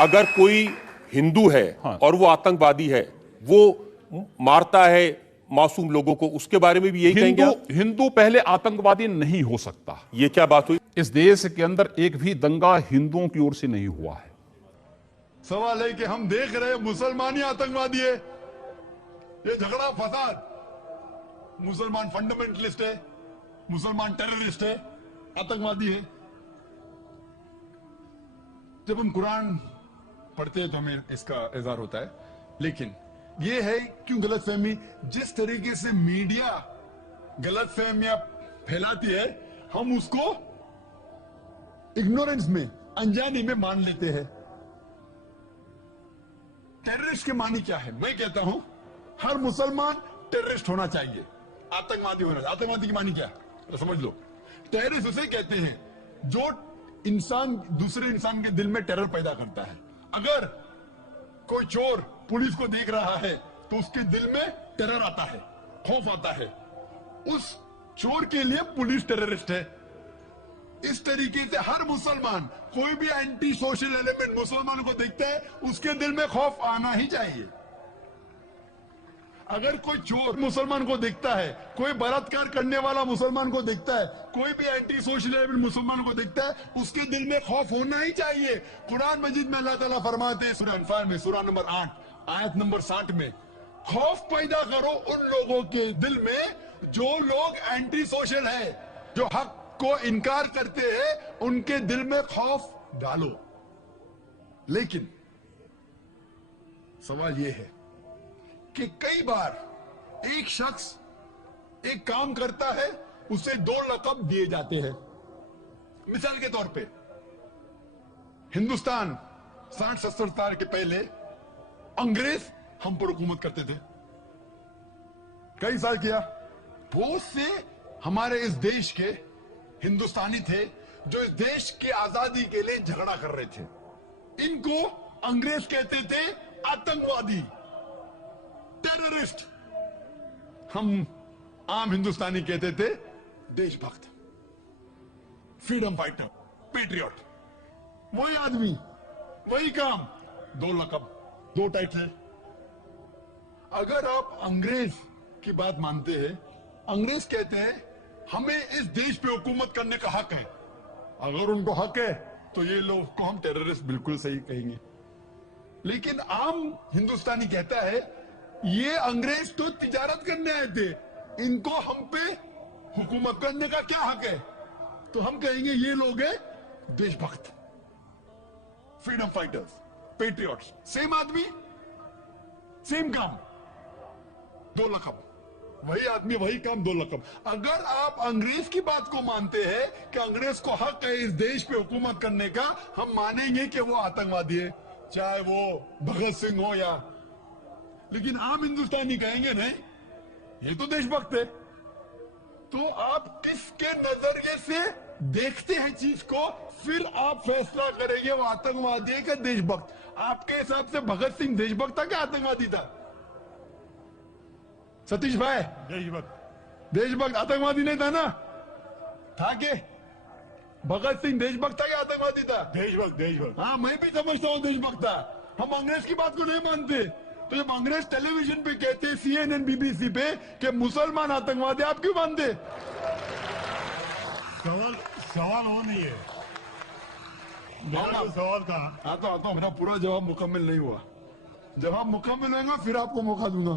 अगर कोई हिंदू है और वो आतंकवादी है, वो मारता है मासूम लोगों को, उसके बारे में भी यही कहेंगे आप? हिंदू पहले आतंकवादी नहीं हो सकता। ये क्या बात हुई? इस देश के अंदर एक भी दंगा हिंदुओं की ओर से नहीं हुआ है। सवाल है कि हम देख रहे हैं मुसलमान ही आतंकवादी है। ये झगड़ा फसाद, मुसलमान फंडामेंटलिस्ट है, मुसलमान टेररिस्ट है, आतंकवादी है। जब हम कुरान पढ़ते हैं तो हमें इसका इज़हार होता है, लेकिन ये है क्यों गलतफहमी, जिस तरीके से मीडिया गलतफहमियां फैलाती है, हम उसको इग्नोरेंस में, अनजाने में मान लेते हैं। टेररिस्ट के मानी क्या है? मैं कहता हूं हर मुसलमान टेररिस्ट होना चाहिए, आतंकवादी होना चाहिए। आतंकवादी की मानी क्या है तो समझ लो। टेररिस्ट उसे कहते हैं जो इंसान दूसरे इंसान के दिल में टेरर पैदा करता है। अगर कोई चोर पुलिस को देख रहा है तो उसके दिल में टेरर आता है, खौफ आता है। उस चोर के लिए पुलिस टेररिस्ट है। इस तरीके से हर मुसलमान, कोई भी एंटी सोशल एलिमेंट मुसलमानों को देखता है, उसके दिल में खौफ आना ही चाहिए। अगर कोई चोर मुसलमान को देखता है, कोई बलात्कार करने वाला मुसलमान को देखता है, कोई भी एंटी सोशल एलिमेंट मुसलमान को देखता है, उसके दिल में खौफ होना ही चाहिए। कुरान मजीद में अल्लाह ताला फरमाते हैं सूरह अनफाल में, सूरह नंबर 8 आयत नंबर 60 में, खौफ पैदा करो उन लोगों के दिल में जो लोग एंटी सोशल है, जो हक को इनकार करते हैं, उनके दिल में खौफ डालो। लेकिन सवाल यह है कि कई बार एक शख्स एक काम करता है, उसे 2 लक़ब दिए जाते हैं। मिसाल के तौर पे हिंदुस्तान 60-70 साल के पहले अंग्रेज हम पर हुकूमत करते थे। कई साल किया। बहुत से हमारे इस देश के हिंदुस्तानी थे जो इस देश की आजादी के लिए झगड़ा कर रहे थे। इनको अंग्रेज कहते थे आतंकवादी, टेररिस्ट। हम आम हिंदुस्तानी कहते थे देशभक्त, फ्रीडम फाइटर, पेट्रियट। वही आदमी, वही काम, 2 लक़ब, 2 टाइटल। अगर आप अंग्रेज की बात मानते हैं, अंग्रेज कहते हैं हमें इस देश पे हुकूमत करने का हक है। अगर उनको हक है तो ये लोग को हम टेररिस्ट बिल्कुल सही कहेंगे। लेकिन आम हिंदुस्तानी कहता है ये अंग्रेज तो तिजारत करने आए थे, इनको हम पे हुकूमत करने का क्या हक है? तो हम कहेंगे ये लोग हैं देशभक्त, फ्रीडम फाइटर्स, पेट्रियट्स। सेम आदमी, सेम काम, 2 लक़ब। वही आदमी, वही काम, 2 लक़ब। अगर आप अंग्रेज की बात को मानते हैं कि अंग्रेज को हक है इस देश पे हुकूमत करने का, हम मानेंगे कि वो आतंकवादी है, चाहे वो भगत सिंह हो या। लेकिन आम हिंदुस्तानी कहेंगे नहीं, ये तो देशभक्त है। तो आप किसके नजरिए से देखते हैं चीज को, फिर आप फैसला करेंगे वो आतंकवादी है कि देशभक्त। आपके हिसाब से भगत सिंह देशभक्त था क्या आतंकवादी था? सतीश भाई, देशभक्त आतंकवादी नहीं था ना? था के भगत सिंह देशभक्त था क्या आतंकवादी था? देशभक्त। हाँ, मैं भी समझता हूँ देशभक्त था। हम अंग्रेज की बात को नहीं मानते। तो जब अंग्रेज टेलीविजन पे कहते हैं, CNN BBC पे, कि मुसलमान आतंकवादी, आप क्यों मानते? सवाल वो नहीं है, मेरा सवाल था। आता हूं, मेरा पूरा जवाब मुकम्मल नहीं हुआ। जवाब मुकम्मल होगा फिर आपको मौका दूंगा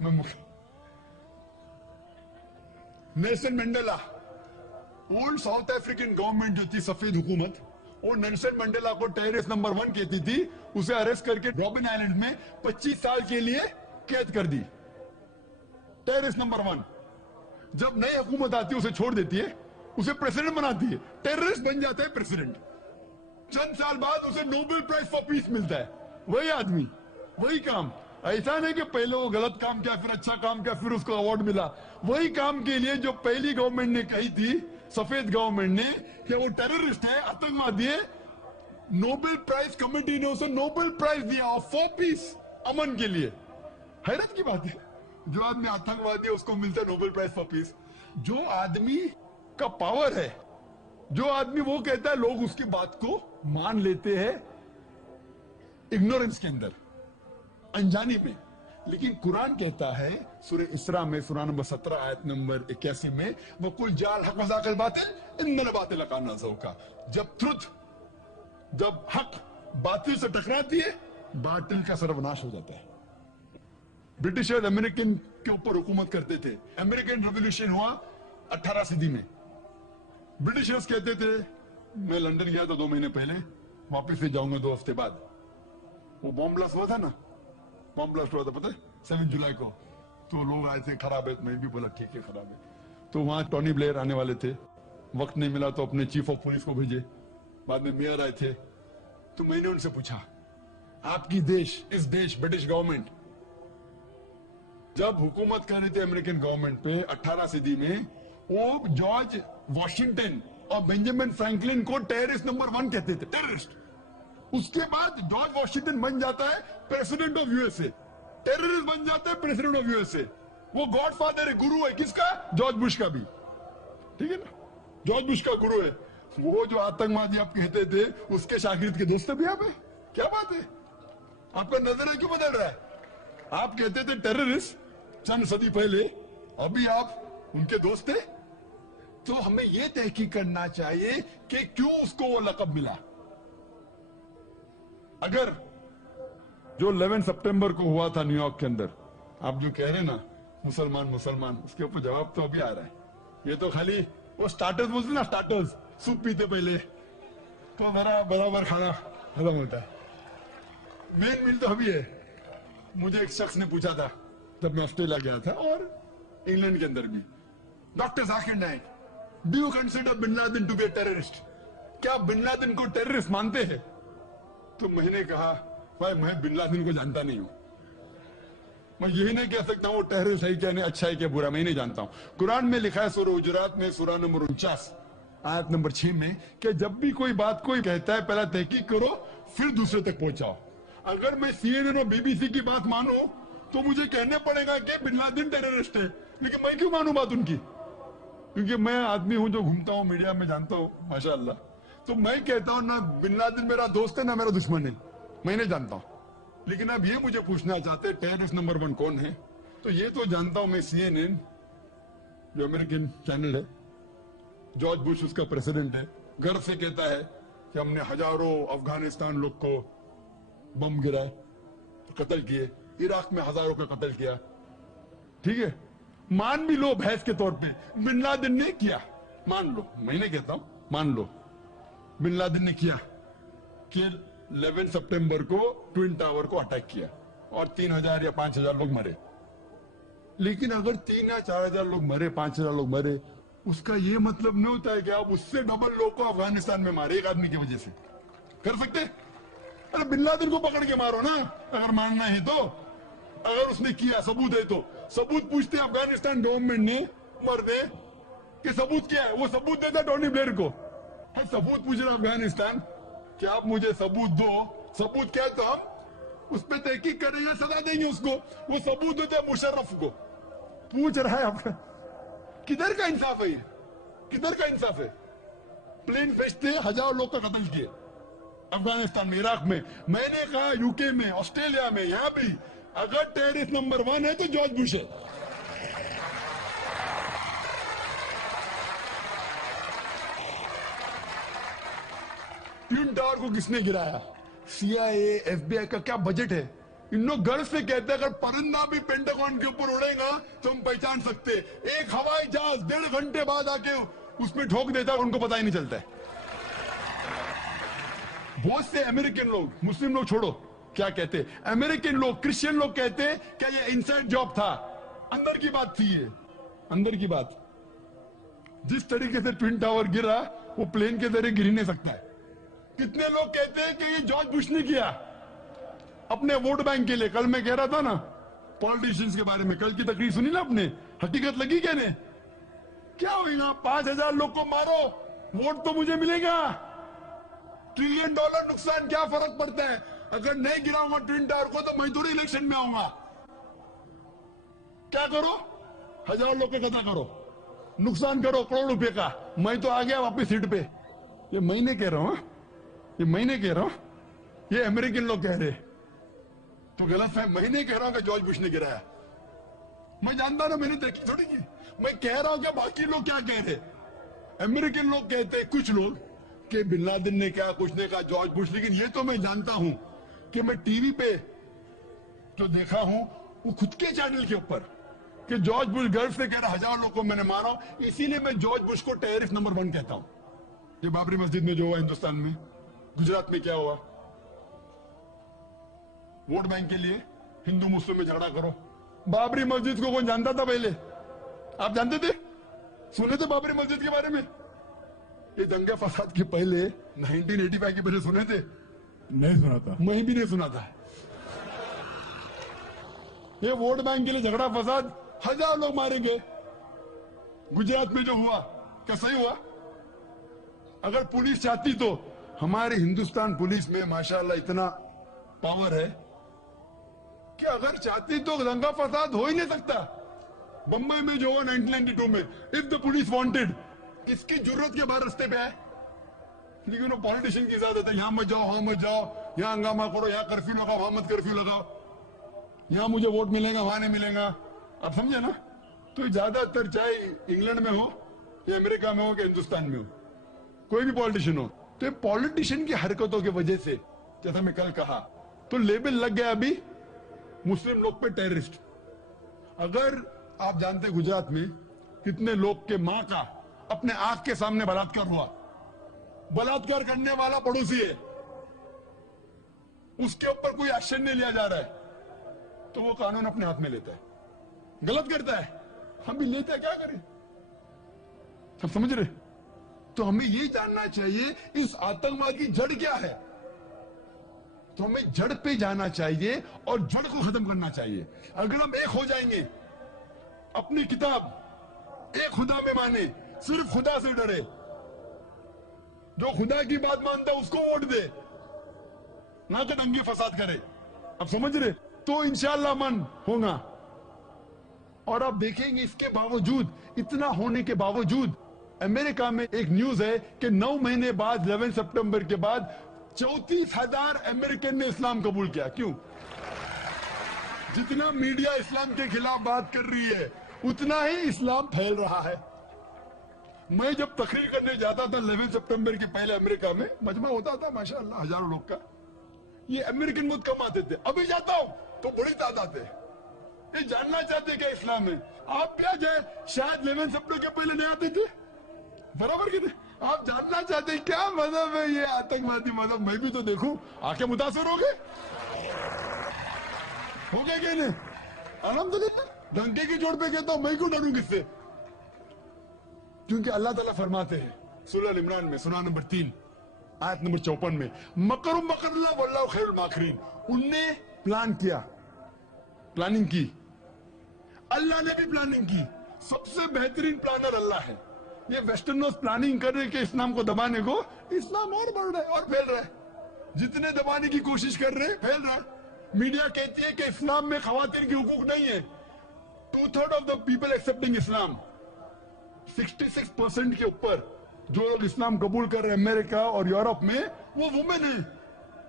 मैं Nelson Mandela, old south African government जो थी, सफेद हुकूमत, वो नेल्सन मंडेला को टेररिस्ट नंबर 1 कहती थी। उसे अरेस्ट करके रॉबिन आइलैंड में 25 साल के लिए कैद कर दी। Terrorist number 1। जब नई हुकूमत आती है उसे छोड़ देती है, उसे प्रेसिडेंट बनाती है, टेररिस्ट बन जाता है प्रेसिडेंट। चंद साल बाद उसे नोबेल प्राइज फॉर पीस मिलता है। वही आदमी, वही काम। ऐसा नहीं कि पहले वो गलत काम किया, फिर अच्छा काम किया, फिर उसको अवार्ड मिला। वही काम के लिए जो पहली गवर्नमेंट ने कही थी, सफेद गवर्नमेंट ने, कि वो टेररिस्ट है, आतंकवादी है, नोबेल प्राइज कमेटी ने उसे नोबेल प्राइज दिया फॉर पीस, अमन के लिए। हैरत की बात है, जो आदमी आतंकवादी है उसको मिलता है नोबेल प्राइज फॉर पीस। जो आदमी का पावर है जो आदमी वो कहता है, लोग उसकी बात को मान लेते हैं इग्नोरेंस के अंदर, अनजानी में। लेकिन कुरान कहता है सूरह इसरा में, सूरा नंबर 17 आयत नंबर 81 में, वकुल जाल हक वज़ाक़िल बातिल इन्नल बातिल काना ज़हूक़ा। जब हक बातिल से टकराती है, बातिल का सर्वनाश हो जाता है। ब्रिटिशर्स अमेरिकन के ऊपर हुकूमत करते थे। अमेरिकन रेवोल्यूशन हुआ 18 सदी में। ब्रिटिशर्स कहते थे, मैं लंदन गया था 2 महीने पहले, वापस से जाऊंगा 2 हफ्ते बाद। वो बॉम्ब ब्लास्ट हुआ था ना, बॉम्ब ब्लास्ट हुआ था पता है 7 जुलाई को। तो लोग आए थे, खराब है। मैं भी बोला ठीक है खराब है। तो वहां टोनी ब्लेयर आने वाले थे, वक्त नहीं मिला तो अपने चीफ ऑफ पुलिस को भेजे। बाद में मेयर आए थे। तो मैंने उनसे पूछा, आपकी देश, इस देश ब्रिटिश गवर्नमेंट जब हुकूमत कर रही थी अमेरिकन गवर्नमेंट पे 18 सदी में, वो जॉर्ज वॉशिंगटन और बेंजामिन फ्रैंकलिन को टेररिस्ट नंबर 1 कहते थे, टेररिस्ट। उसके बाद जॉर्ज वॉशिंगटन बन जाता है प्रेसिडेंट ऑफ यूएसए, टेररिस्ट बन जाता है प्रेसिडेंट ऑफ यूएसए। वो गॉडफादर है, गुरु है किसका? जॉर्ज बुश का भी, ठीक है ना, जॉर्ज बुश का गुरु है। वो जो आतंकवादी आप कहते थे, उसके शागिर्द के दोस्त भी आप है। क्या बात है, आपका नजरिया क्यों बदल रहा है? आप कहते थे टेररिस्ट चंद सदी पहले, अभी आप उनके दोस्त थे। तो हमें यह तहकीक करना चाहिए कि क्यों उसको वो लक़ब मिला। अगर जो 11 सितंबर को हुआ था न्यूयॉर्क के अंदर, आप जो कह रहे हैं ना मुसलमान मुसलमान, उसके ऊपर जवाब तो अभी आ रहा है। ये तो खाली वो स्टार्टर्स बोलते ना, स्टार्टर्स, सूप पीते पहले तो मेरा बराबर खाना खत्म होता है। मेन मील तो अभी है। मुझे एक शख्स ने पूछा था जब मैं ऑस्ट्रेलिया गया था और इंग्लैंड के अंदर भी, doctor Zakir Naik, do you consider Bin Laden to be a terrorist? क्या बिन लादेन को टेररिस्ट मानते हैं? तो मैंने कहा, भाई मैं बिन लादेन को जानता नहीं हूं, मैं यही नहीं कह सकता हूं वो टेररिस्ट है क्या नहीं, अच्छा है क्या बुरा, मैं नहीं जानता हूं। कुरान में लिखा है सूरह हुजुरात में, सूरा नंबर 49 आयत नंबर 6 में, कि जब भी कोई बात कोई कहता है पहला तहकीक करो फिर दूसरे तक पहुंचाओ। अगर मैं CNN और BBC की बात मानूं तो मुझे कहने पड़ेगा कि बिन लादेन टेररिस्ट है, लेकिन मैं क्यों मानूं बात उनकी? क्योंकि मैं आदमी हूं जो घूमता हूं मीडिया में, जानता हूं माशाअल्लाह। तो मैं कहता हूं ना बिन लादेन मेरा दोस्त है ना मेरा दुश्मन है, मैं नहीं जानता हूं। लेकिन अब ये मुझे पूछना चाहते टेररिस्ट नंबर 1 कौन है, तो ये तो जानता हूं मैं, CNN जो अमेरिकन चैनल है, जॉर्ज बुश उसका प्रेसिडेंट है, गर्व से कहता है कि हमने हजारों अफगानिस्तान लोग को बम गिराए, कत्ल किए, इराक में हजारों का कत्ल किया। ठीक है, मान भी लो बहस के तौर पे बिन लादेन ने किया, मान लो, मैं नहीं कहता हूं, मान लो बिन लादेन ने किया कि 11 सितंबर को ट्विन टावर को अटैक किया और 3000 या 5000 लोग मरे। लेकिन अगर 3 या 4000 लोग मरे, 5000 लोग मरे, उसका यह मतलब नहीं होता है कि आप उससे डबल लोग को अफगानिस्तान में मारे एक आदमी की वजह से। कर सकते? अरे बिन लादेन को पकड़ के मारो ना, अगर मानना है तो। अगर उसने किया, सबूत है तो सबूत पूछते अफगानिस्तान गवर्नमेंट ने, मरने कि सबूत क्या है, वो सबूत देता टोनी ब्लेयर को। है सबूत पूछ रहा अफगानिस्तान कि आप मुझे सबूत दो, सबूत क्या है तो हम उस पर तहकीक करेंगे, सजा देंगे उसको। वो सबूत देते मुशर्रफ को, पूछ रहा है आपका, किधर का इंसाफ है ये? किधर का इंसाफ है? प्लेन भेजते हजारों लोग का कत्ल किए अफगानिस्तान में, इराक में। मैंने कहा यूके में, ऑस्ट्रेलिया में, यहां भी अगर टेररिस्ट नंबर 1 है तो जॉर्ज बुश है। ट्विन टावर को किसने गिराया? CIA, FBI का क्या बजट है? इन लोग गर्व से कहते हैं अगर परिंदा भी पेंटागन के ऊपर उड़ेगा तो हम पहचान सकते। एक हवाई जहाज 1.5 घंटे बाद आके उसमें ठोक देता है, उनको पता ही नहीं चलता है। बहुत से अमेरिकन लोग, मुस्लिम लोग छोड़ो, क्या कहते, अमेरिकन लोग, क्रिश्चियन लोग कहते क्या ये इनसाइड जॉब था, अंदर की बात थी ये, अंदर की बात। जिस तरीके से ट्विन टावर गिरा वो प्लेन के जरिए गिर ही नहीं सकता है। कितने लोग कहते हैं कि ये जॉर्ज बुश ने किया अपने वोट बैंक के लिए। कल मैं कह रहा था ना पॉलिटिशियंस के बारे में, कल की तकरीर सुनी ना आपने, हकीकत लगी क्या ने? क्या होगा, 5000 लोग को मारो, वोट तो मुझे मिलेगा। $1 ट्रिलियन नुकसान, क्या फर्क पड़ता है? अगर नहीं गिराऊंगा ट्विन टावर को तो मैं थोड़ी इलेक्शन में आऊंगा। क्या करो, 1000 लोग का कत्ल करो, नुकसान करो करोड़ रुपए का, मैं तो आ गया वापिस सीट पे। ये मैं नहीं कह रहा हूं, ये मैं नहीं कह रहा हूं, ये अमेरिकन लोग कह रहे। तो गलत है, मैं नहीं कह रहा हूं कि जॉर्ज बुश ने गिराया। मैं जानता ना, मैंने देखी थोड़ी की। मैं कह रहा हूं कि बाकी लोग क्या कह रहे। अमेरिकन लोग कहते हैं, कुछ लोग, कि बिन लादेन ने क्या कुछ ने कहा जॉर्ज बुश। लेकिन ये तो मैं जानता हूं कि मैं टीवी पे जो देखा हूं वो खुद के चैनल के ऊपर कि जॉर्ज बुश गर्व से कह रहा 1000 लोगों को मैंने मारा। इसीलिए मैं जॉर्ज बुश को टेररिस्ट नंबर 1 कहता हूं। ये बाबरी मस्जिद में जो हुआ हिंदुस्तान में, गुजरात में क्या हुआ, वोट बैंक के लिए हिंदू मुस्लिम में झगड़ा करो। बाबरी मस्जिद को कौन जानता था पहले? आप जानते थे? सुने थे बाबरी मस्जिद के बारे में? ये दंगे फसाद के पहले 1985 के पहले सुने थे? नहीं सुना था। मैं भी नहीं सुना था। ये वोट बैंक के लिए झगड़ा फसाद, 1000 लोग मारे गए। गुजरात में जो हुआ क्या सही हुआ? अगर पुलिस चाहती तो, हमारे हिंदुस्तान पुलिस में माशाल्लाह इतना पावर है कि अगर चाहती तो दंगा फसाद हो ही नहीं सकता। बम्बई में जो हुआ 1992 में, इफ द पुलिस वांटेड, किसकी जरूरत के बाहर रास्ते पे आए? लेकिन वो पॉलिटिशियन की इजाजत है, यहां मत जाओ, वहां मत जाओ, यहां हंगामा करो, यहां कर्फ्यू लगाओ, वहां मत कर्फ्यू लगाओ, यहां मुझे वोट मिलेगा, वहां नहीं मिलेगा। आप समझे ना? तो ज्यादातर चाहे इंग्लैंड में हो या अमेरिका में हो कि हिंदुस्तान में हो, कोई भी पॉलिटिशियन हो, तो पॉलिटिशियन की हरकतों की वजह से, जैसा मैं कल कहा, तो लेबल लग गया अभी मुस्लिम लोग पे टेररिस्ट। अगर आप जानते गुजरात में कितने लोग के मां का अपने आंख के सामने बलात्कार हुआ, बलात्कार करने वाला पड़ोसी है, उसके ऊपर कोई एक्शन नहीं लिया जा रहा है, तो वो कानून अपने हाथ में लेता है, गलत करता है। हम भी लेते हैं, क्या करें? सब समझ रहे? तो हमें ये जानना चाहिए इस आतंकवाद की जड़ क्या है। तो हमें जड़ पे जाना चाहिए और जड़ को खत्म करना चाहिए। अगर हम एक हो जाएंगे, अपनी किताब एक खुदा में माने, सिर्फ खुदा से डरे, जो खुदा की बात मानता है उसको वोट दे, ना कि दंगे फसाद करे। अब समझ रहे? तो इंशाअल्लाह मन होगा। और आप देखेंगे इसके बावजूद, इतना होने के बावजूद, अमेरिका में एक न्यूज है कि 9 महीने बाद 11 सितंबर के बाद 34,000 अमेरिकन ने इस्लाम कबूल किया। क्यों? जितना मीडिया इस्लाम के खिलाफ बात कर रही है, उतना ही इस्लाम फैल रहा है। मैं जब तकरीर करने जाता था 11 सितंबर के पहले अमेरिका में, मजमा होता था माशाअल्लाह हजारों लोग का, ये अमेरिकन बहुत कम आते थे। अभी जाता हूं तो बड़ी तादाद है। ये जानना चाहते क्या इस्लाम है? आप क्या जाए, शायद 11 सितंबर के पहले नहीं आते थे, बराबर के थे। आप जानना चाहते क्या मजहब है ये आतंकवादी मजहब? मैं भी तो देखूं, आके मुतासर हो गए कि नहीं? अल्हम्दुलिल्लाह। डंके की जोड़ पे कहता हूं, मैं क्यों डरूं किससे? क्योंकि अल्लाह ताला फरमाते हैं सूरह इमरान में, सूरह नंबर 3 आयत नंबर 54 में, मकरुम मकरल्लाह वल्लाहु खैरुल माकिरीन। उनने प्लान किया, प्लानिंग की, अल्लाह ने भी प्लानिंग की। सबसे बेहतरीन प्लानर अल्लाह है। ये वेस्टर्नर्स प्लानिंग कर रहे कि इस्लाम को दबाने को, इस्लाम और बढ़ रहा है और फैल रहा है। जितने दबाने की कोशिश कर रहे हैं, फैल रहा है। मीडिया कहती है कि इस्लाम में खवातीन की हुकूक नहीं है। 2/3 ऑफ द पीपल एक्सेप्टिंग इस्लाम, 66% के ऊपर जो लोग इस्लाम कबूल कर रहे हैं अमेरिका और यूरोप में, वो वुमेन है,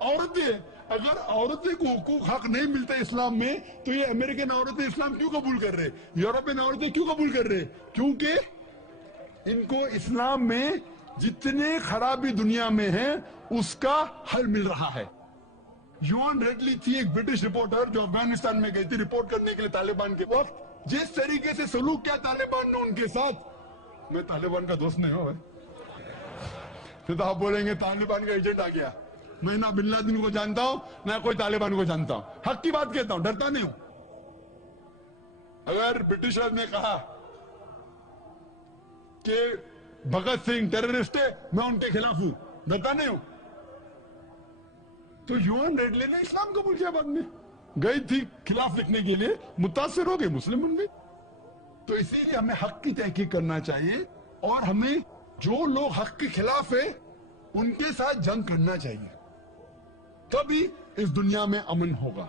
औरतें। अगर औरतें को हुकूक हक नहीं मिलते इस्लाम में, तो ये अमेरिकन औरतें इस्लाम क्यों कबूल कर रहे? यूरोपियन औरतें क्यों कबूल कर रहे? क्योंकि इनको इस्लाम में जितने खराबी दुनिया में है उसका हल मिल रहा है। युआन रेडली थी एक ब्रिटिश रिपोर्टर जो अफगानिस्तान में गई थी रिपोर्ट करने के लिए तालिबान के वक्त। जिस तरीके से सलूक किया तालिबान ने उनके साथ, मैं तालिबान का दोस्त नहीं हूं, तो आप बोलेंगे तालिबान का एजेंट आ गया। मैं ना बिन लादेन को जानता हूं, ना कोई तालिबान को जानता हूं। हक की बात कहता हूं, डरता नहीं हूं। अगर ब्रिटिशर्स ने कहा कि भगत सिंह टेररिस्ट है, मैं उनके खिलाफ हूं, डरता नहीं हूं। तो युआन रेडली ने इस्लाम कबूल किया, बाद में गई थी खिलाफ लिखने के लिए, मुतासिर हो गई, मुस्लिम बन गई। तो इसीलिए हमें हक की तहकीक करना चाहिए और हमें जो लोग हक के खिलाफ है उनके साथ जंग करना चाहिए, तभी इस दुनिया में अमन होगा।